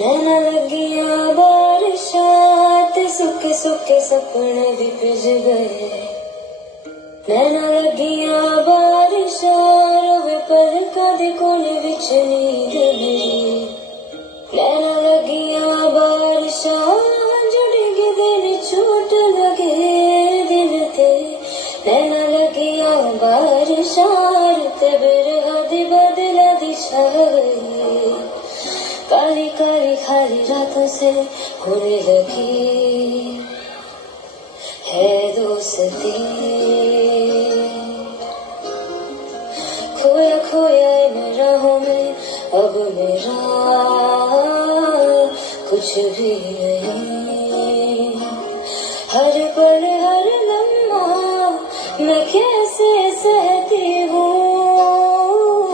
नैना लगिया बारिशां ते सुके सुके सपने भी भिज गए। नैना लगिया बारिशां रोवे पर कदे कोने विच नींद मेरी। नैना लगिया बारिशां जुड़ेगी दिन चोट लगे दिल ते। नैना लगिया बारिशां ते बिरहा दी बदला दी छा गई। काली काली खाली रातों से होने लगी है दोस्ती। खोया खोया इन राहों में अब मेरा कुछ भी नहीं।